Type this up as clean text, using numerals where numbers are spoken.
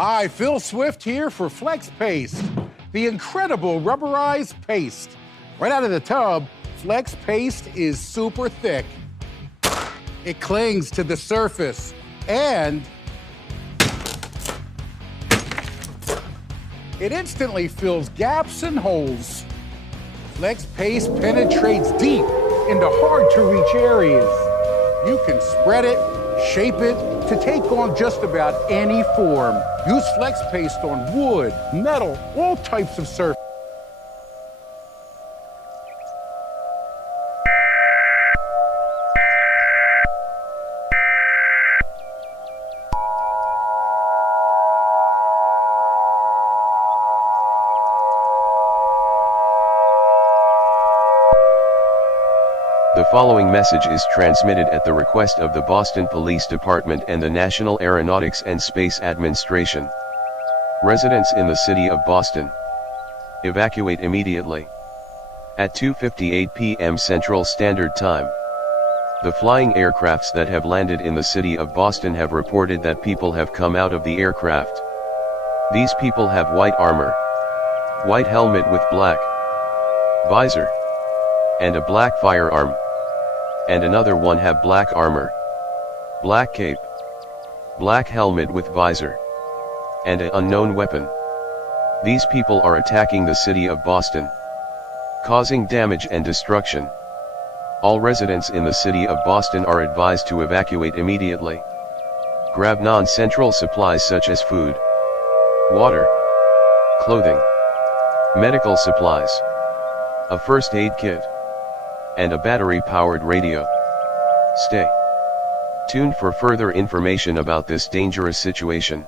Hi, Phil Swift here for Flex Paste, the incredible rubberized paste. Right out of the tub, Flex Paste is super thick. It clings to the surface and it instantly fills gaps and holes. Flex Paste penetrates deep into hard-to-reach areas. You can spread it, shape it to take on just about any form. Use Flex Paste on wood, metal, all types of surface. The following message is transmitted at the request of the Boston Police Department and the National Aeronautics and Space Administration. Residents in the city of Boston, evacuate immediately. At 2:58 p.m. Central Standard Time, the flying aircrafts that have landed in the city of Boston have reported that people have come out of the aircraft. These people have white armor, white helmet with black visor, and a black firearm. And another one have black armor, black cape, black helmet with visor, and an unknown weapon. These people are attacking the city of Boston, causing damage and destruction. All residents in the city of Boston are advised to evacuate immediately. Grab non-essential supplies such as food, water, clothing, medical supplies, a first aid kit, and a battery-powered radio. Stay tuned for further information about this dangerous situation.